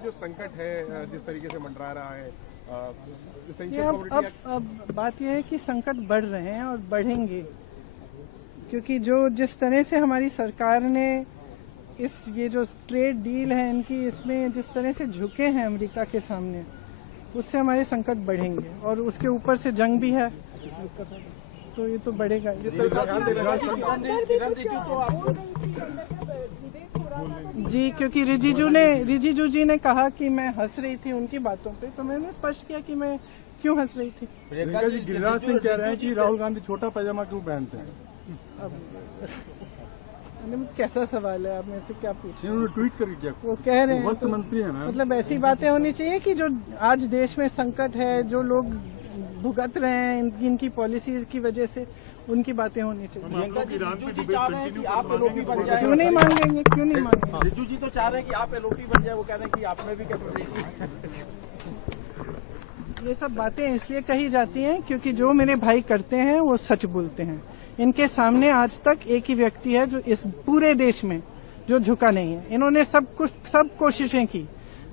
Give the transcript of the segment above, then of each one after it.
जो संकट है जिस तरीके से मंडरा रहा है, अब बात यह है कि संकट बढ़ रहे हैं और बढ़ेंगे, क्योंकि जिस तरह से हमारी सरकार ने ये जो ट्रेड डील है इनकी, इसमें जिस तरह से झुके हैं अमेरिका के सामने, उससे हमारे संकट बढ़ेंगे। और उसके ऊपर से जंग भी है, तो ये तो बढ़ेगा। जी, क्योंकि रिजिजू जी ने कहा कि मैं हंस रही थी उनकी बातों पे, तो मैंने स्पष्ट किया कि मैं क्यों हंस रही थी। प्रियंका जी, गिरिराज सिंह कह रहे हैं कि राहुल गांधी छोटा पैजामा क्यों पहनते हैं? अब कैसा सवाल है, आप मेरे से क्या पूछ रहे हैं? ट्वीट कर दीजिए। वो कह रहे हैं वक्त मंत्री है ना, मतलब ऐसी बातें होनी चाहिए कि जो आज देश में संकट है, जो लोग भुगत रहे हैं इनकी पॉलिसीज की वजह से, उनकी बातें होनी चाहिए। क्यों नहीं मांगेंगे, क्यों नहीं मांगेंगे? रिजू जी तो चाह रहे हैं कि आप एलओपी बन जाए, वो कह रहे हैं कि आप में भी कैपेबिलिटी। ये सब बातें इसलिए कही जाती हैं क्योंकि जो मेरे भाई करते हैं वो सच बोलते हैं। इनके सामने आज तक एक ही व्यक्ति है जो इस पूरे देश में जो झुका नहीं है। इन्होंने सब कोशिशें की,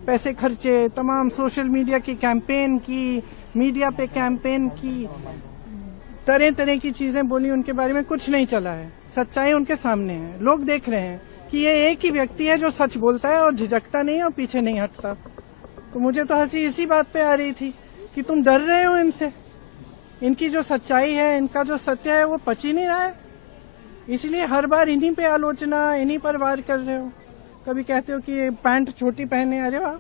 पैसे खर्चे, तमाम सोशल मीडिया की कैंपेन की, मीडिया पे कैंपेन की, तरह तरह की चीजें बोली, उनके बारे में कुछ नहीं चला है। सच्चाई उनके सामने है, लोग देख रहे हैं कि ये एक ही व्यक्ति है जो सच बोलता है और झिझकता नहीं और पीछे नहीं हटता। तो मुझे तो हंसी इसी बात पे आ रही थी कि तुम डर रहे हो इनसे, इनकी जो सच्चाई है, इनका जो सत्य है वो पच ही नहीं रहा है, इसलिए हर बार इन्हीं पे आलोचना, इन्हीं पर वार कर रहे हो। कभी कहते हो कि पैंट छोटी पहने, अरे वाह,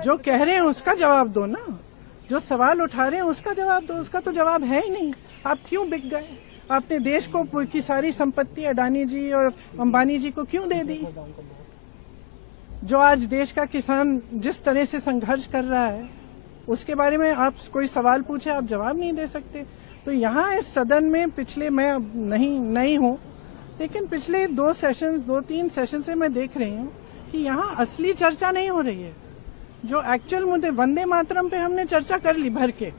जो कह रहे हैं उसका जवाब दो ना, जो सवाल उठा रहे हैं उसका जवाब दो। उसका तो जवाब है ही नहीं। आप क्यों बिक गए? आपने देश को की सारी संपत्ति अडानी जी और अंबानी जी को क्यों दे दी? जो आज देश का किसान जिस तरह से संघर्ष कर रहा है उसके बारे में आप कोई सवाल पूछे, आप जवाब नहीं दे सकते। तो यहाँ इस सदन में पिछले, मैं नहीं हूँ, लेकिन पिछले 2-3 सेशन से मैं देख रही हूँ कि यहाँ असली चर्चा नहीं हो रही है। जो एक्चुअल मुद्दे, वंदे मातरम पे हमने चर्चा कर ली भर के,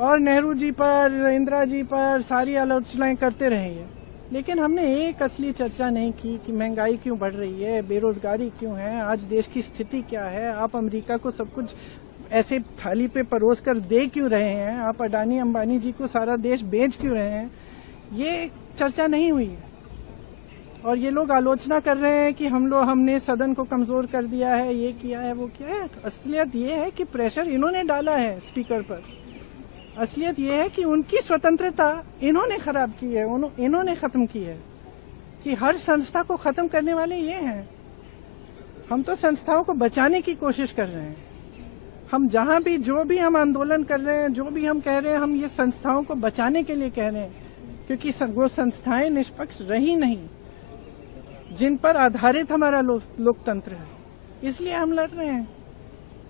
और नेहरू जी पर, इंदिरा जी पर सारी आलोचनाएं करते रहे हैं, लेकिन हमने एक असली चर्चा नहीं की कि महंगाई क्यों बढ़ रही है, बेरोजगारी क्यों है, आज देश की स्थिति क्या है, आप अमेरिका को सब कुछ ऐसे थाली पे परोस कर दे क्यों रहे हैं, आप अडानी अंबानी जी को सारा देश बेच क्यों रहे हैं, ये चर्चा नहीं हुई है। और ये लोग आलोचना कर रहे हैं कि हमने सदन को कमजोर कर दिया है, ये किया है, वो किया है। असलियत ये है कि प्रेशर इन्होंने डाला है स्पीकर पर। असलियत ये है कि उनकी स्वतंत्रता इन्होंने खराब की है, इन्होंने खत्म की है, कि हर संस्था को खत्म करने वाले ये हैं। हम तो संस्थाओं को बचाने की कोशिश कर रहे हैं। हम जहां भी, जो भी हम आंदोलन कर रहे हैं, जो भी हम कह रहे हैं, हम ये संस्थाओं को बचाने के लिए कह रहे हैं, क्योंकि वो संस्थाएं निष्पक्ष रही नहीं जिन पर आधारित हमारा लोकतंत्र है, इसलिए हम लड़ रहे हैं।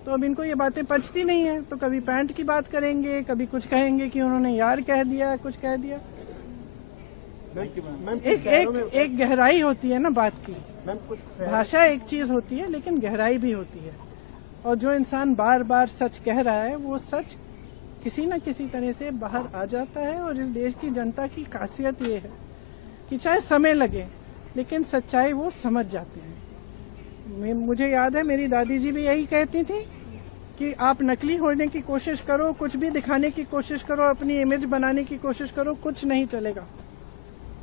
तो अब इनको ये बातें पचती नहीं है, तो कभी पैंट की बात करेंगे, कभी कुछ कहेंगे कि उन्होंने यार कह दिया, कुछ कह दिया। एक गहराई होती है ना बात की। भाषा एक चीज होती है, लेकिन गहराई भी होती है। और जो इंसान बार बार सच कह रहा है, वो सच किसी न किसी तरह से बाहर आ जाता है। और इस देश की जनता की खासियत ये है कि चाहे समय लगे, लेकिन सच्चाई वो समझ जाते हैं। मुझे याद है मेरी दादी जी भी यही कहती थी कि आप नकली होने की कोशिश करो, कुछ भी दिखाने की कोशिश करो, अपनी इमेज बनाने की कोशिश करो, कुछ नहीं चलेगा।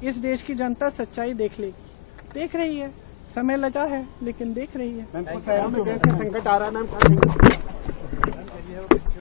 इस देश की जनता सच्चाई देख लेगी, देख रही है। समय लगा है, लेकिन देख रही है। संकट आ रहा है मैम।